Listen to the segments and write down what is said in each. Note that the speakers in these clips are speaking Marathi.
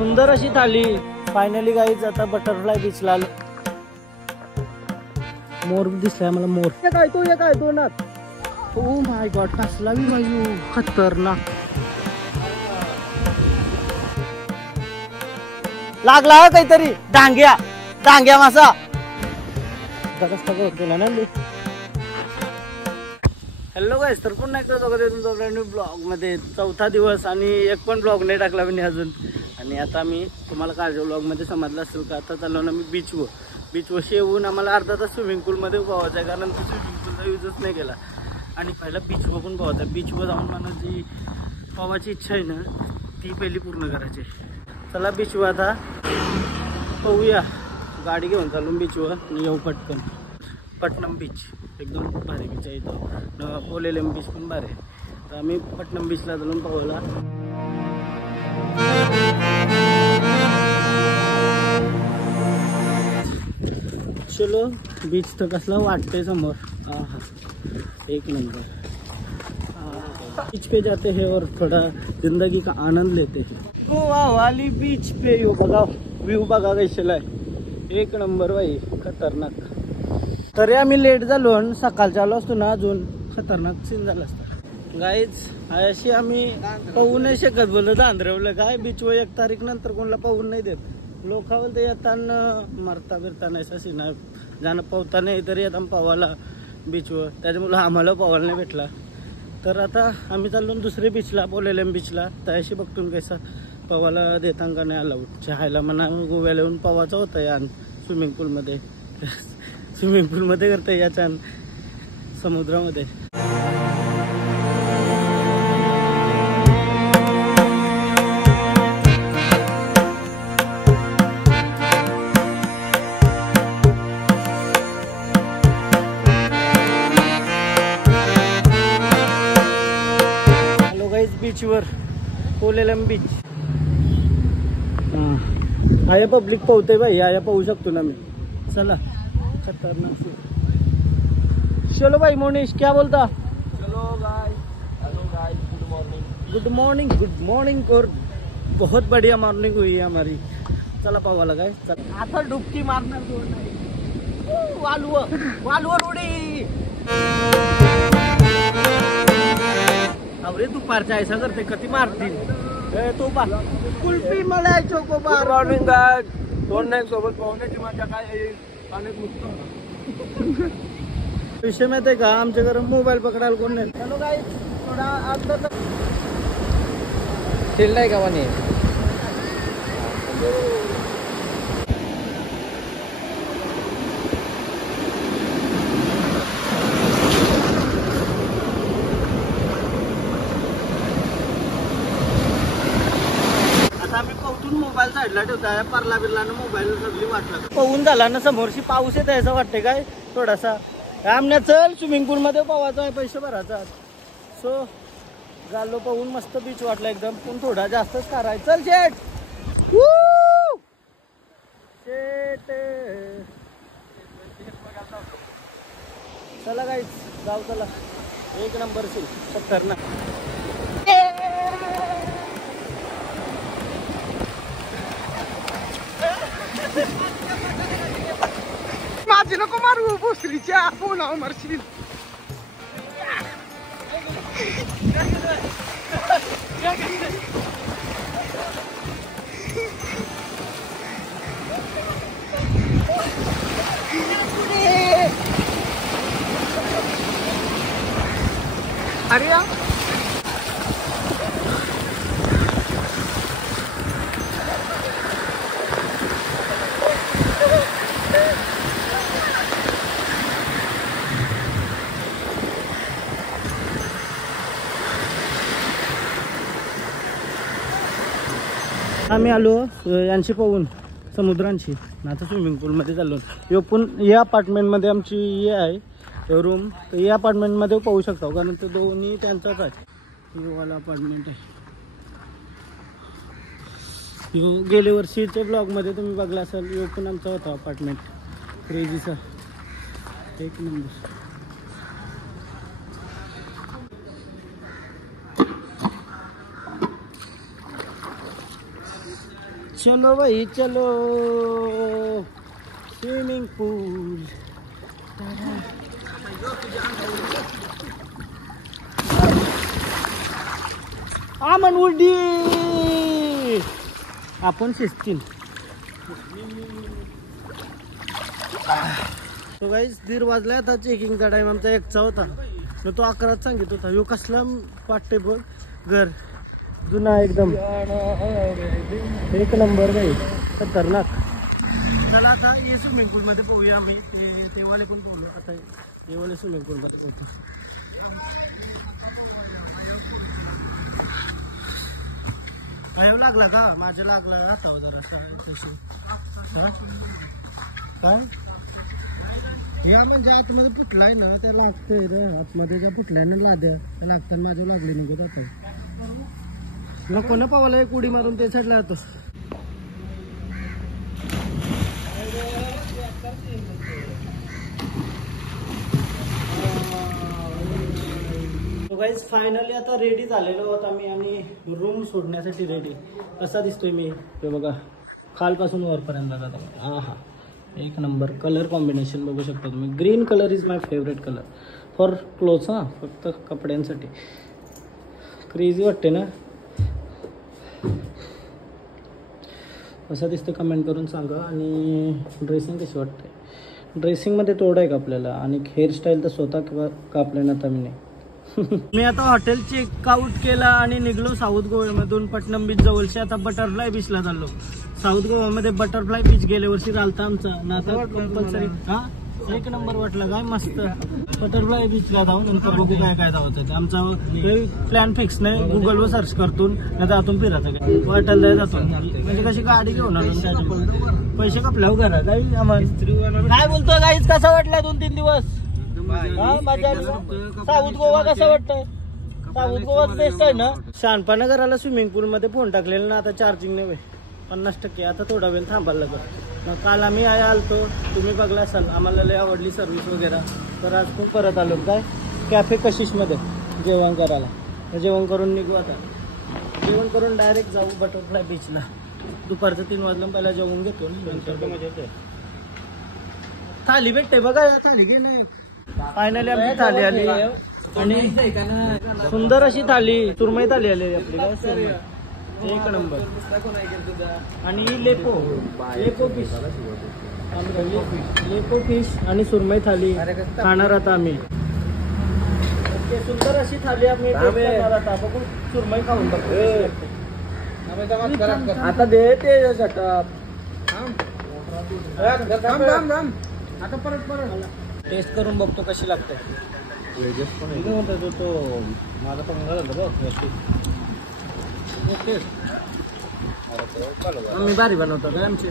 सुंदर अशी थाली. फायनली गाईज आता बटरफ्लाय बीचला आलो. मोर दिसलाय मला. मोर काय तो ना. ओ माय गॉड, कसला बी बाजू खतरनाक. लागला काहीतरी. डांग्या मासा केला ना. हॅलो गाईस, तर पुन्हा एकदा बघत आहे तुमचा ब्रँड न्यू ब्लॉग मध्ये. चौथा दिवस आणि एक पण ब्लॉग नाही टाकला मी अजून. आणि आता मी तुम्हाला कालच्या ब्लॉग मध्ये समजलं असेल का, आता चाललो ना मी बीचवर येऊन आम्हाला अर्धा तास स्विमिंग पूल मध्ये पोहायचं आहे. कारण तो स्विमिंग पूलचा यूजच नाही केला. आणि पहिला बीचवर पण पोहायचं आहे. बीचवर जाऊन मला जी पोहायची इच्छा आहे ना, ती पहिली पूर्ण करायची. चला बीचवर आता पोहूया. गाडी घेऊन चालून बीचवर येऊ पटणम बीच. एकदम भारी बीच आहे इथं. पोलेलेम बीच पण भारी आहे. तर आम्ही पटणम बीचला जाऊन पोहायला. चलो बीच तर कसला वाटतंय समोर. हा एक नंबर. बीच पे जाते हैं और थोड़ा जिंदगी का आनंद लेते हैं. गोवा वाली बीच पे यो बघा, व्ह्यू बघा कशाला आहे. एक नंबर बाई, खतरनाक. तरी आम्ही लेट झालो आणि सकाळच्या आलो असतो ना, अजून खतरनाक सीन झाला असता. गाईज अशी आम्ही पाहू नाही शकत. बोलत आंध्रवलं काय बीचवर 1 तारीख नंतर कोणाला पाहून नाही देत. लोक बोलते येताना मरता बिरता नाही अशी ना, जाणं पावता नाही तरी येताना पावाला बीचवर. त्याच्यामुळं आम्हाला पावायला नाही भेटला. तर आता आम्ही चाललो दुसरे बीचला, पोलेलेम बीचला. त्याशी बघतून कैसा पवायला देताना का नाही अलाउड. चहायला म्हणा गोव्याला येऊन पवायचा होता या स्विमिंग पूलमध्ये. स्विमिंग पूलमध्ये करता याच्या समुद्रामध्ये. हॅलो गाईज, बीचवर पोलेलेम बीच. आया पब्लिक पोहते भाई. आया पोहू शकतो ना मी. चला खतरनाक. चलो भाई मोनिश, क्या बोलता. चलो guys, hello guys, good morning. और बहुत बढ़िया मॉर्निंग हुई है हमारी. चला पावाला काय. चला आता डुबकी मारणार. वालूवर उडी. अरे दुपारच्या ऐसा करते कधी मारतील. तो बा कुल्फी मलाई चोकोबार. Good morning guys. दोन सोबत पाहुण्याची मजा काय येईल. पाण्यात मुक्त विषय माहिती आहे का, आमच्या घरात मोबाईल पकडायला कोण नाही. हॅलो गाईस, थोडा आता खेळ नाही का म्हणे. मोबाईल साईडला ठेवता. परला बिरला मोबाईल सगळी वाटला. पोहून झाला ना, समोरशी पाऊस येत असं वाटते काय थोडासा. आमने चल स्विमिंग पूल मध्ये पोहायचा आहे, पैसे भरायचा. सो झालो पोहून. मस्त बीच वाटला एकदम. पण थोडा जास्तच करायचं. चल शेट. चला गाईस जाऊ. चला एक नंबर सीन खतरनाक. माझी नको मारू. भोसरीच्या बोलाव मारशील. अरे आम्ही आलो यांची पाहून समुद्रांची. आता स्विमिंग पूलमध्ये चाललो. यो पण या अपार्टमेंटमध्ये आमची हे आहे रूम. तर या अपार्टमेंटमध्ये पाहू शकता कारण ते दोन्ही त्यांचाच आहे. यो वाला अपार्टमेंट आहे. यो गेल्या वर्षीच्या ब्लॉगमध्ये तुम्ही बघला असाल. यो पण आमचा होता अपार्टमेंट क्रेझीचा. एक नंबर. चलो भाई चलो, स्विमिंग पूल। आमन उडी आपण शिस्तीन। तो गाईज 1:30 वाजला, आता चेकिंगचा टाइम आमचा 1चा होता, तर तो 11च सांगित होता। ह्यो कसला वाटते बघ घर, जुना एकदम, एक नंबर भाई, खतरनाक। चला आता हे स्विमिंग पूल मध्ये पोहूया आम्ही, ते वाले पण पोहलो, आता हे वाले स्विमिंग पूल मध्ये पोहतो। आयो लागला का? माझ्या लागला हातावर जरा काय या म्हणजे आतमध्ये फुटलाय ना, त्या लागतोय रे आतमध्ये, त्या फुटल्याने लाद्या लागताना माझ्या लागले निघत आता। नको ना पावाला एक उडी मारून ते साईडला जातो। गाईज फायनली आता रेडी झालेलो आहोत आम्ही आणि रूम सोडण्यासाठी रेडी। कसा दिसतोय मी ते बघा, खालपासून वरपर्यंत जातो। हा हा, एक नंबर कलर कॉम्बिनेशन बघू शकता तुम्ही। Green colour is my favourite colour for clothes, हां फक्त कपड्यांसाठी। क्रेझी वाटते ना? कसं दिसतं कमेंट करून सांगा। आणि ड्रेसिंग कशी वाटते? ड्रेसिंगमध्ये तोडं आहे का आपल्याला? आणि हेअरस्टाईल तर स्वतः किंवा कापले ना तमीने। मी आता हॉटेल चेकआउट केला आणि निघलो साऊथ गोव्यामधून पटणम बीच जवळशी। आता बटरफ्लाय बीचला चाललो। साऊथ गोव्यामध्ये बटरफ्लाय बीच गेल्या वर्षी झालता आमचा ना, आता कंपल्सरी। हा एक नंबर वाटला काय मस्त। बटरफ्लाय बीचला जाऊ, नंतर बघू काय काय जायचं। आमचा प्लॅन फिक्स नाही, गुगलवर सर्च करतून नाही तर आतून फिरायचं काय वाटेल जाय जातो। म्हणजे कशी गाडी घेऊन आणून पैसे कपल्यावर घरा काही काय बोलतो गाईच, कसा वाटला 2-3 दिवस? साऊथ गोवा कसा वाटतंय? साऊथ गोवा बेस्ट आहे ना? शहाणपणा करायला स्विमिंग पूल मध्ये फोन टाकलेला ना, आता चार्जिंग नाही 50%। आता थोडा वेळ थांबायला लागेल। काल आम्ही आलतो, तुम्ही बघला असाल, आम्हाला लय आवडली सर्व्हिस वगैरे, तर आज खूप परत आलो काय कॅफे कशिश मध्ये जेवण करायला। जेवण करून निघू आता, जेवण करून डायरेक्ट जाऊ बटरफ्लाय बीचला। दुपारचं 3 वाजलं, पहिला जेवण घेतो, नंतर मजा येते। थाली भेटते बघा, थाली घे नाही। फायनली आमची थाली आली आणि सुंदर अशी थाली, सुरमई थाली आली आपली काय, एक नंबर। आणि लेपो फिश, लेपो फिश आणि सुरमई थाली खाणार आता आम्ही। ओके, सुंदर अशी थाली आम्ही आता बघू, सुरमई खाऊन बघतो आता। दे ते आता परत टेस्ट करून बघतो कशी लागते। तो माझा पण आम्ही भारी बनवतो काय आमची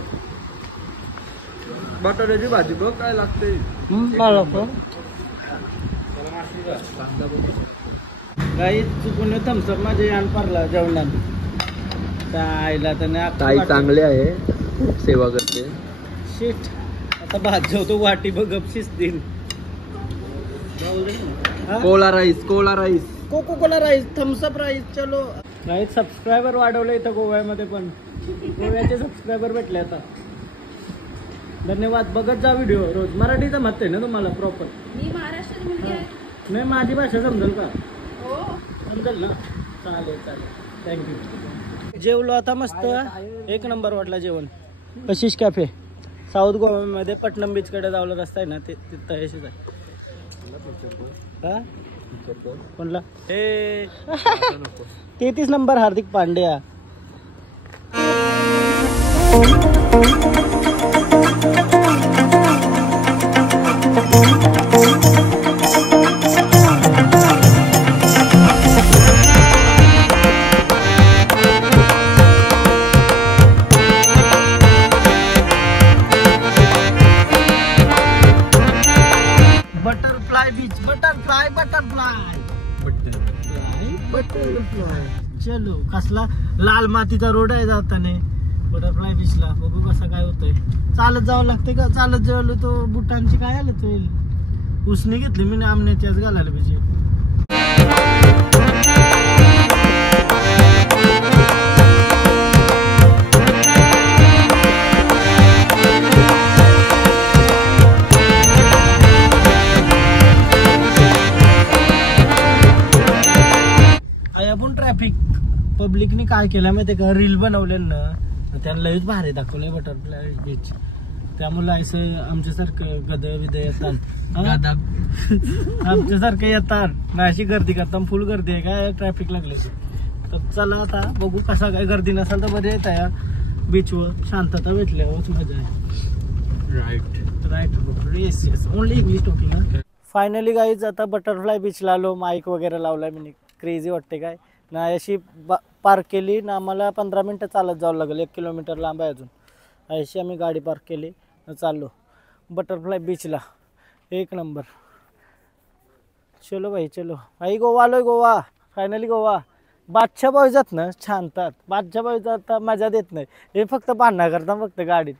बटाट्याची भाजी बघ काय लागते। काही चुकून थम्सअप माझे यान पारला जेवणात, आईला तर ताई चांगले आहे, सेवा करते। शिट, आता भात जेवतो, वाटी बघ शिजतील। Cola rice, cola rice, coco cola rice, Thums Up rice. चलो राईस, सबस्क्रायबर वाढवले इथं गोव्यामध्ये, पण गोव्याचे सबस्क्रायबर भेटले आता। धन्यवाद। बघत जा व्हिडिओ रोज। मराठी जमत आहे ना तुम्हाला प्रॉपर? मी महाराष्ट्रात मुलगी आहे। नाही, माझी भाषा समजेल का? हो समजेल ना? चालेल चालेल, थँक्यू। जेवलो आता मस्त, एक नंबर वाटला जेवण। कशिश कॅफे साऊथ गोव्यामध्ये पटणम बीच कडे जावला रस्ता आहे ना, ते तिथं हेच आहे। हा कोणला? हे 33 number Hardik Pandya. Butterfly beach, butterfly butterfly butterfly. चलो, कसला लाल मातीचा रोड आहे जाताना बटरफ्लाय बीचला। बघू कसं काय होतंय। चालत जावं लागते का? चालत जेवलो तो बुटांची काय आलं तो उसने घेतली मी, आमण्याच्याच घालायला पाहिजे। पब्लिकने काय केलं माहिती का, रील बनवले ना त्यांना लयच भारी दाखवलंय बटरफ्लाय बीच. त्यामुळे असं आमच्यासारखं गद विद येतात आमच्यासारखं येतात ना, अशी गर्दी करतात, फुल गर्दी आहे काय, ट्रॅफिक लागले. तर चला आता बघू कसा काय, गर्दी नसेल तर बरे येत या बीचवर, शांतता भेटल्यावरच मजा आहे. Right yes yes, only English talking. Finally guys आता बटरफ्लाय बीचला आलो, माईक वगैरे लावलाय मी. क्रेझी वाटते काय ना, अशी पार्क केली ना, आम्हाला 15 मिनटं चालत जावं लागेल, 1 किलोमीटर लांब आहे अजून. अशी आम्ही गाडी पार्क केली, चाललो बटरफ्लाय बीचला. एक नंबर. चलो भाई चलो भाई, गोवा आलोय, गोवा फायनली गोवा. बादशाह बॉय जात ना छानतात, बादशाह बॉय जाता मजा देत नाही, हे फक्त भांडणं करता फक्त गाडीत.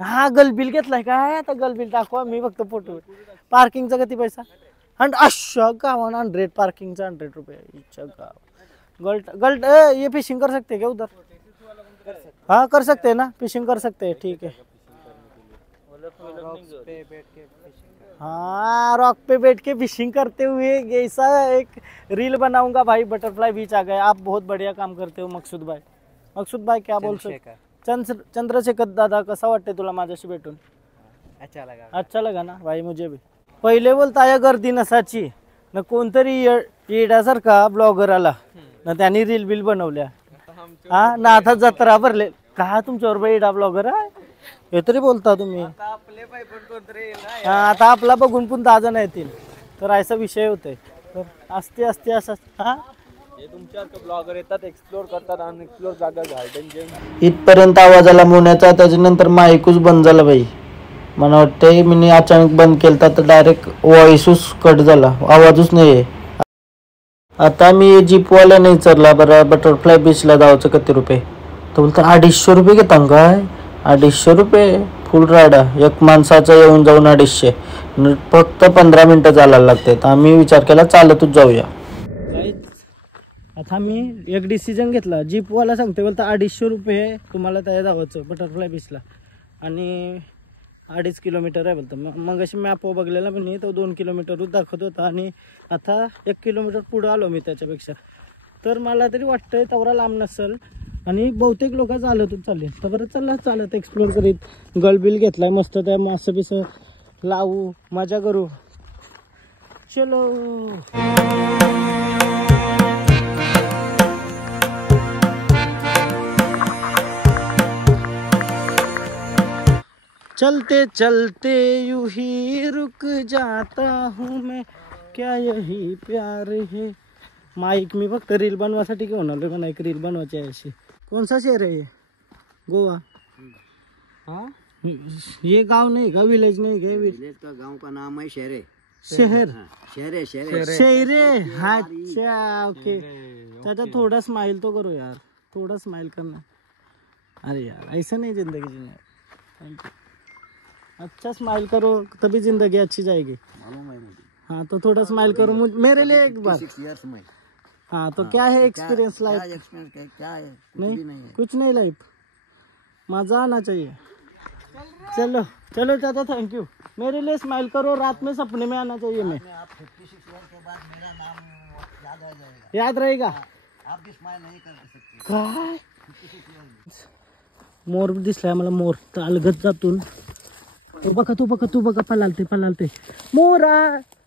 हा गलबिल घेतलाय काय, आता गलबिल दाखवा, मी फक्त फोटो. पार्किंगचा किती पैसा, अशा गावान 100, पार्किंगचा 100 रुपये. इच्छा गाव गल्ट गल्ट ये फिशिंग कर सकते क्या उधर? हाँ कर सकते हैं ना, फिशिंग कर सकते हैं, ठीक है. हाँ रॉक पे बैठ के फिशिंग करते हुए ऐसा एक रील बनाऊंगा भाई. बटरफ्लाई बीच आ गए, आप बहुत बढ़िया काम करते हो मकसूद भाई. मकसूद भाई क्या बोल सकते? चंद्रशेखर दादा, कसा वाटते तुला माझ्याशी भेटून? अच्छा लगा ना भाई, मुझे भी. पहिले बोलता या गर्दी नसाची ना, कोणतरी येड्यासारखा ब्लॉगर आला ना, त्यांनी रील बिल बनवल्या हा ना, आता जत्रा भरले का तुमच्यावर बाई येडा ब्लॉगर आहे हे तरी बोलता तुम्ही. हा आता आपला बघून पण 10 जण येतील, तर असा विषय होतोय. तर असते असते असं हा, तुमच्यासारखे ब्लॉगर येतात, एक्सप्लोर करतात, आणि एक्सप्लोर जागा गार्डन इथपर्यंत आवाज आला मोन्याचा, त्याच्यानंतर माईकच बंद झाला बाई. मला वाटतंय मी अचानक बंद केलता तर डायरेक्ट व्हॉइसच कट झाला, आवाजच नाही आहे. आता मी जीपवाल्याने विचारला, बरं बटरफ्लाय बीचला जायचं किती रुपये, तर बोलतो 250 रुपये घेता काय. 250 रुपये फुल राडा, एक माणसाचा येऊन जाऊन 250, फक्त 15 मिनटं चालायला लागते. तर आम्ही विचार केला चालतच जाऊया. आता मी एक डिसिजन घेतला, जीपवाला सांगते बोलता 250 रुपये तुम्हाला त्या जायचं बटरफ्लाय बीचला, आणि 2.5 किलोमीटर आहे बोलतो. मग अशी मॅप बघलेला मी, तो 2 किलोमीटरच दाखवत होता, आणि आता 1 किलोमीटर पुढं आलो मी त्याच्यापेक्षा. तर मला तरी वाटतंय तेवढा लांब नसेल, आणि बहुतेक लोक चालतच चालले. तर बरं चला चालत एक्सप्लोर करीत, गलबिल घेतलाय मस्त, त्या मासं बिसं लावू, मजा करू. चलो चलते चलते यूं ही रुक जाता हूँ मैं, क्या यही प्यार है. माईक मी फक्त रील बनवासाठी घेऊन आलो, मला एक रील बनवायची आहे अशी. कौन सा शहर है ये? गोवा. हाँ ये गांव नहीं का, विलेज नहीं का? विलेज का गांव का नाम है शहर. शहर शहर अच्छा ओके. चाचा थोड़ा स्माइल तो करो यार, थोड़ा स्माइल करना. अरे यार ऐसा नहीं जिंदगी जीना. Thank you. अच्छा स्माइल करो तभी जिंदगी अच्छी जाएगी. हाँ तो थोड़ा स्माइल करो मेरे लिए एक बार. हाँ तो क्या है एक्सपीरियंस लाइफ? क्या है? नहीं कुछ नहीं, लाइफ मजा आना चाहिए. चलो चलो चाचा थैंक यू. मेरे लिए स्माइल करो, रात में सपने में आना चाहिए. मैं 56 ईयर के बाद मेरा नाम याद आ जाएगा. याद रहेगा. आप भी स्माइल नहीं कर सकते. काय मोर दिसलाय मला, मोर तर अलगत जातून. तू बघा पलालते मोरा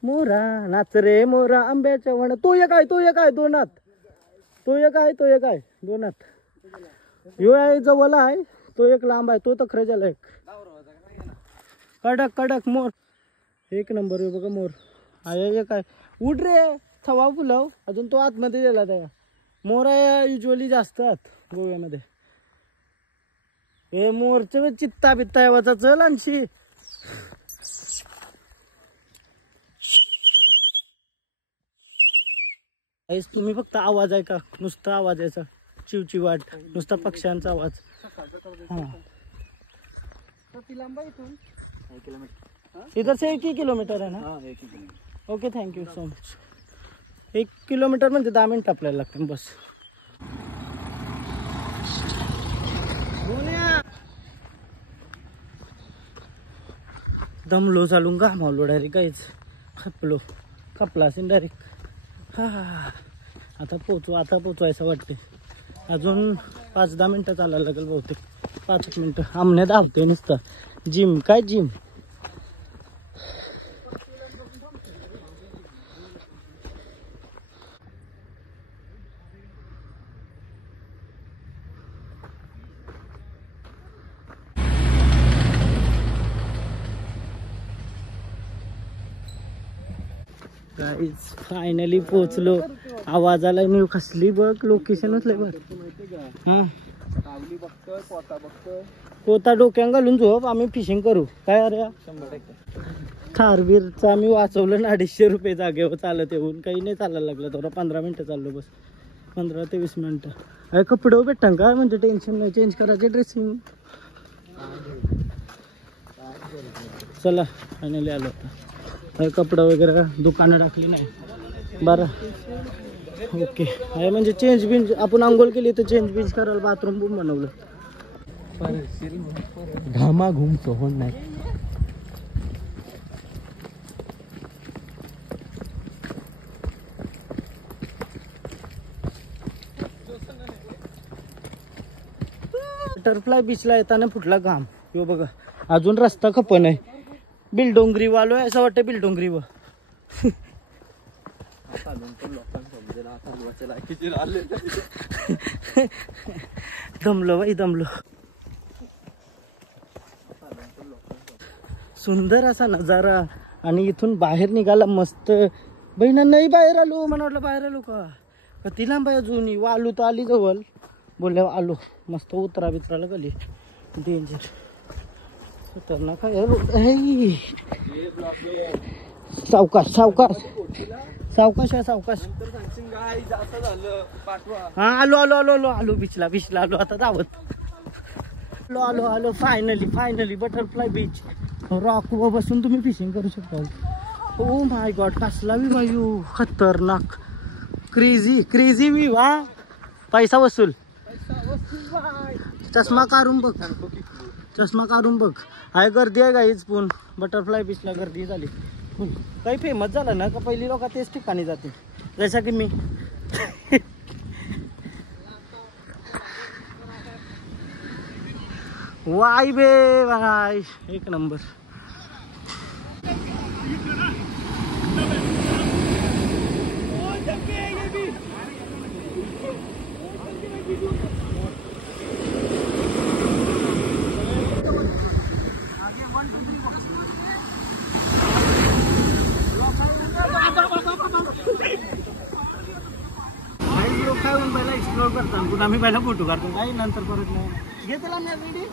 मोरा नाच रे मोरा आंब्याच्या वण. तो एक आहे दोनात, तो एक आहे दोनात. यो आहे जवळ आहे, तो एक लांब आहे, तो तखरे झाला. एक कडक मोर, एक नंबर आहे बघा मोर. आहे काय उड रे थवा फुलव, अजून तो आतमध्ये गेला. त्या मोर युजली जास्त आत गोव्यामध्ये. हे मोरचं चित्ता बित्ता येवाचा. चल आणशी. तुम्ही फक्त आवाज ऐका, नुसता आवाज यायचा चिवचिवाट, नुसता पक्ष्यांचा आवाज. हाँ इधर से 1 ही किलोमीटर है ना? हाँ 1 ही kilometre. Okay thank you so much. 1 kilometre म्हणजे 10 मिनिट आपल्याला लागतील बस. दमलो चालून घामावलो डायरेक्ट काहीच. खपला असेल डायरेक्ट. हा आता पोचवायचं वाटते. अजून 5-10 मिनटं चालायला लागेल बहुतेक. 5 मिनटं आमने धावते नुसतं. जिम काय जिम. गाईज फायनली पोहोचलो. आवाज आला न्यू. कसली बघ लोकेशनच लय बघ. हा कोता डोक्यान घालून झोप. आम्ही फिशिंग करू काय. अरे 100% खारवीरचं आम्ही वाचवलं ना 250 रुपये जागेवर चालत येऊन. काही नाही चालायला लागलं. थोडं 15 मिनटं चाललो बस. 15 ते 20 मिनटं. अरे कपडे भेटतात का म्हणजे टेन्शन नाही. चेंज करायचे ड्रेसिंग. चला फायनली आलो आता. कपडा वगैरे दुकानं टाकली नाही बरं. ओके आहे म्हणजे चेंज बिंज आपण आंघोळ केली तर चेंज बिंज करायला बाथरूम पण बनवलं. घामा घुम सोहन नाही. बटरफ्लाय बीचला येताना फुटला घाम. यो बघा अजून रस्ता खपन आहे. बिलडोंगरी वालो आहे असं वाटतं. बिलडोंगरी व दमलो बाई दमलो. सुंदर असा नजारा. आणि इथून बाहेर निघाला मस्त. बहिणा नाही बाहेर आलो. मला वाटलं बाहेर आलो का ती लांब आहे अजून. आलो तर आली जवळ बोलल्या आलो. मस्त उतरा बितराला गेली. डेंजर खतरनाक आहे रोड. सावकाश सावकाश सावकाश आहे सावकाश. हा आलो आलो आलो आलो आलो. बीचला बीचला आलो आता धावत. आलो आलो आलो. Finally butterfly beach. रॉक वर बसून तुम्ही फिशिंग करू शकता. ओ माय गॉड कसला व्ह्यू वायू. खतरनाक क्रेझी क्रेझी व्ह्यू. हा पैसा वसूल. चष्मा काढून बघ. चष्मा काढून बघ. आहे गर्दी आहे गाईच. पण बटरफ्लाय बीचला गर्दी झाली. काही फेमस झालं ना का पहिली लोक तेच ठिकाणी जातील जसं की मी. वाय बे वाय एक नंबर. पहिला एक्सप्लोर करतो कुठं आम्ही. पहिला फोटो काढतो काही नंतर परत नाही घेतला मी व्हिडिओ.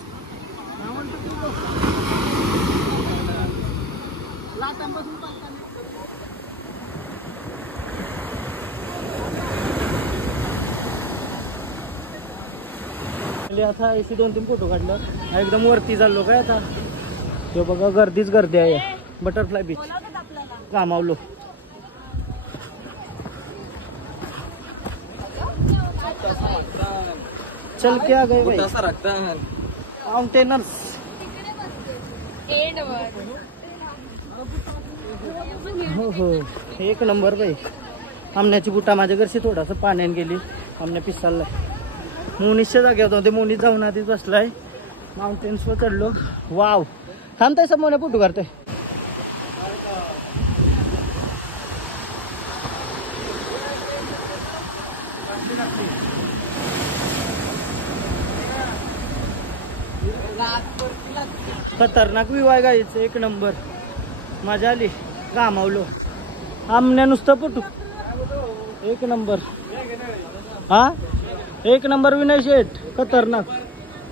आता इथे 2-3 फोटो काढलं. एकदम वरती चाललो काय आता. ते बघा गर्दीच गर्दी आहे. बटरफ्लाय बीच कामावलो. चल के आ गए भाई माउंटेनर्स. हो हो एक नंबर बाई. आमण्याची बुटा माझ्या घरची थोडासा पाण्याने गेली. आमने पिसाललाय. मोनीसच्या जागेवर होते. मोनीस जाऊन आधीच बसलाय. माउंटेन्स वर चढलो. वाव थांबताय समोर फोटो काढतोय. खतरनाक व्ह्यू आहे गाईच. एक नंबर मजा आली. घामावलो. आमने नुसतं फोटो एक नंबर. हा एक नंबर. विनय शेठ खतरनाक.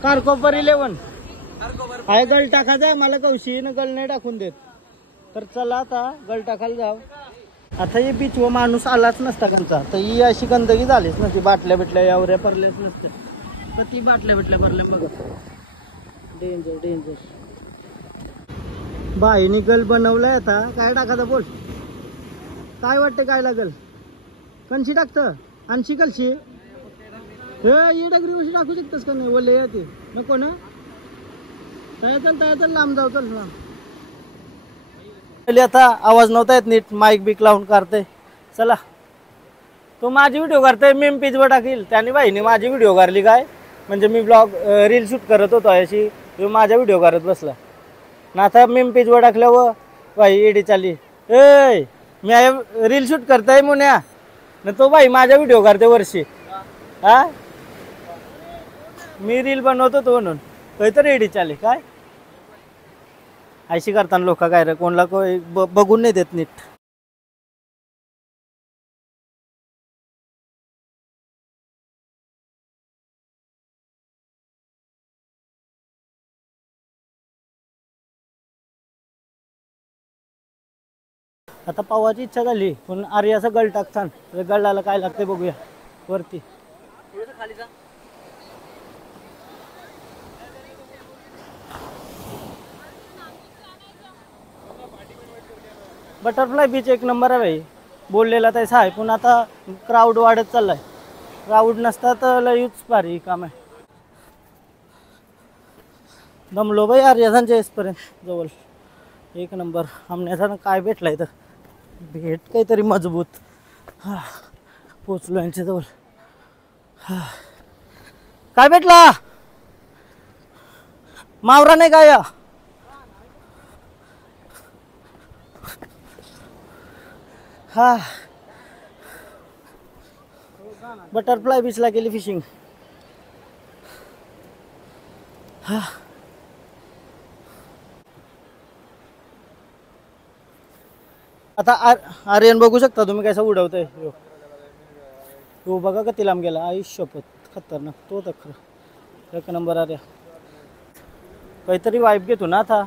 कारकोपर 11 आहे. गल टाकायचा मला कौशीनं गल नाही टाकून देत. तर चला आता गल टाकायला जाव. आता हे बीच व माणूस आलाच नसता त्यांचा. तर ही अशी गंदगी झालीच नसती. बाटल्या बिटल्या यावऱ्या पडल्याच नसत्या. तर ती बाटल्या बिटल्या भरल्या बघा. Danger danger. बाईनी गल बनवलाय. आता काय टाकायचं बोल. काय वाटतं काय लागल. कणशी टाकतं. आणशी कलशी हे डगरी वशी टाकू शकतस का नाही. ओले ते नको ना. तया चल लांब जाऊ. चल लांब. आता आवाज नव्हता येत नीट. माईक बिक लावून काढते. चला तो माझी व्हिडिओ करतोय, मी पेजवर टाकील. त्याने बाईने माझी व्हिडिओ काढली काय, म्हणजे मी ब्लॉग रील शूट करत होतो अशी, तो माझ्या व्हिडिओ करत बसला ना. आता मी पेजवर टाकल्यावर बाई एडी चाली, ए मी रील शूट करताय मुन्या ना, तो बाई माझ्या व्हिडिओ करते वर्षी. हा मी रील बनवत होतो म्हणून काहीतरी एडी चाली काय. अशी करताना लोक काय रे, कोणला बघून नाही देत नीट. आता पावाची इच्छा झाली, पण आर्याचा गळ टाकतान, गळाला काय लागते बघूया वरती. बटरफ्लाय बीच एक नंबर आहे भाई, बोललेला तसा आहे, पण आता क्राऊड वाढत चाललाय. क्राऊड नसता तर लयूच भारी काम आहे. दमलो बाई आर्यासांच्या येसपर्यंत जवळ. एक नंबर आमण्याचा काय भेटलाय तर भेट काहीतरी मजबूत. हा पोचलो यांच्याजवळ. हा काय भेटला, मावरा नाही काय. हा बटरफ्लाय बीचला गेली फिशिंग. हा आता आर्यन बघू शकता तुम्ही कैसा उडवतोय. तो बघा किती लांब गेला. आयुष्यपत खतरनाक. तो तर खरं एक नंबर आर्या. काहीतरी वाईब घेतो ना आता.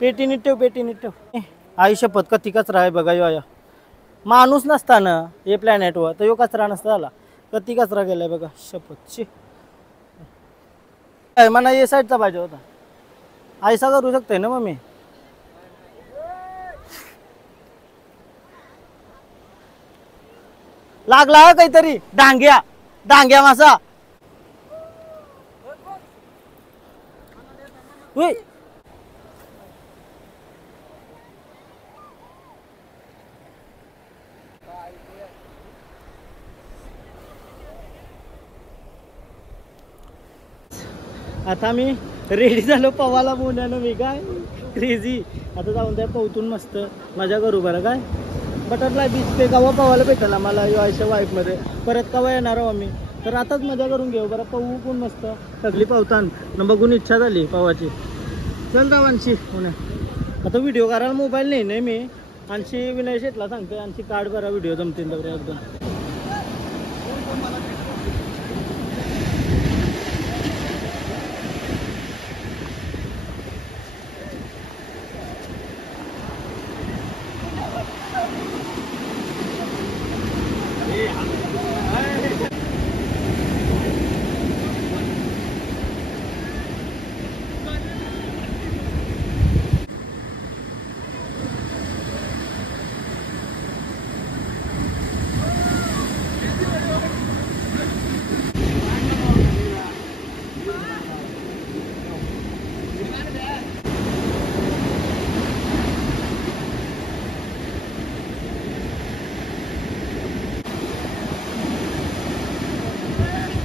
पेटी नीट ठेव, पेटी नीट ठेव. आयुष्यपत कधी कचरा आहे बघा. यो माणूस नसताना हे प्लॅनेटवर तर यो कचरा नसता झाला. कधी कचरा गेलाय बघा. शपथची मला ये साईडचा पाहिजे होता. ऐसा करू शकते ना मग मी. लागला काहीतरी डांग्या, डांग्या मासा. आता मी रेडी झालो पवाला बोलण्यानं. मी काय क्रेझी. आता जाऊन त्या पवतून मस्त मजा करू बरं काय. बटरफ्लाय बीच पे कवा पवायला भेटेल आम्हाला आयुष्य वाईफमध्ये. परत कवा येणार आहो आम्ही, तर आताच मजा करून घेऊ बरं. पवू पण मस्त सगळी पवतान न बघून इच्छा झाली पवाची. चल रावांशी पुण्या. आता व्हिडिओ करायला मोबाईल नाही मी. आणशी विनय शेटला सांगते, आणशी काढ बरा व्हिडिओ जमतील तर एकदम.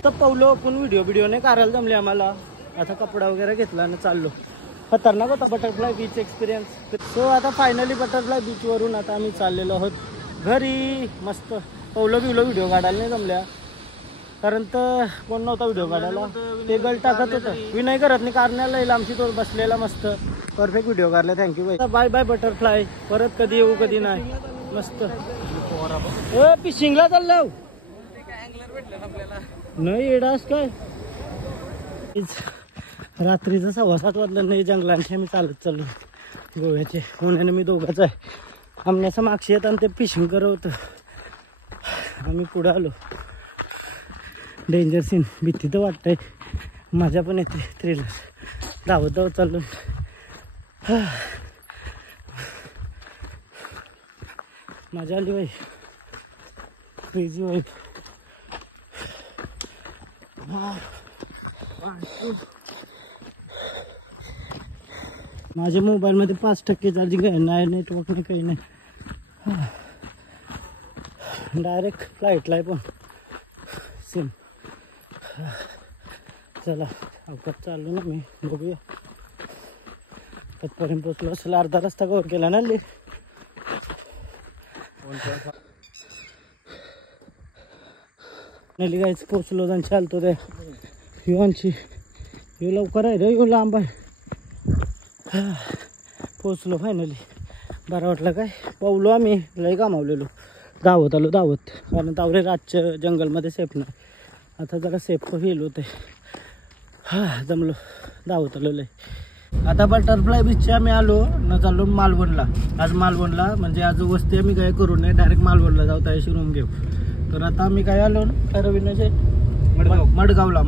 तर पवलो पण व्हिडिओ नाही करायला जमले आम्हाला. आता कपडा वगैरे घेतला आणि चाललो. खतरनाक होता बटरफ्लाय बीच एक्सपिरियन्स. सो आता फायनली बटरफ्लाय बीच वरून आता आम्ही चाललेलो आहोत घरी. मस्त पवलो बिवलो व्हिडिओ काढायला नाही जमल्या, कारण तर कोण नव्हता व्हिडिओ काढायला. ते गल टाकत होतं. विनय करत नाही कारण्याला येईल आमची. तो बसलेला मस्त परफेक्ट व्हिडिओ काढला. थँक्यू बाई. Bye bye butterfly. परत कधी येऊ कधी नाही. मस्त फिशिंगला चाललो नाही येडास काय. रात्रीचं 7:15 वाजलं नाही. जंगलांचे आम्ही चालत चाललो गोव्याचे. पुण्याने मी दोघाच आहे. आमण्याचं मागशी येत आणि ते फिशिंग करत आम्ही पुढे आलो. Danger scene. भीती तर वाटतंय, मजा पण येते. थ्रिलर धावत धावत चाललो. मजा आली बाई. Crazy wife. माझ्या मोबाईलमध्ये 5% चार्जिंग आहे. नाही नेटवर्क नाही काही नाही. डायरेक्ट फ्लाईटला आहे पण सेम. चला अवकात चाललो ना मी, बघूया तिथपर्यंत पोचलो असेल. अर्धा रस्ता कव्हर केला ना. नेली गायच पोचलो आणि चालतो त्या युवांची. येऊ लवकर आहे रे, येऊ लांब आहे. पोचलो फायनली. बरं वाटलं काय. पावलो आम्ही लय कामावलेलो. धावत आलो धावत, कारण तावरे रातच्या जंगलमध्ये सेफ नाही. आता जरा सेफ फील होते. जमलो, धावत आलो लय. आता बटरफ्लाय बीचच्या आम्ही आलो न चाललो मालवणला. आज मालवणला म्हणजे आज वस्ती आम्ही काय करू नये, डायरेक्ट मालवणला जाऊ, त्याशी रूम घेऊ. तर आता आम्ही काय आलो ठरविण्याचे मडगावला.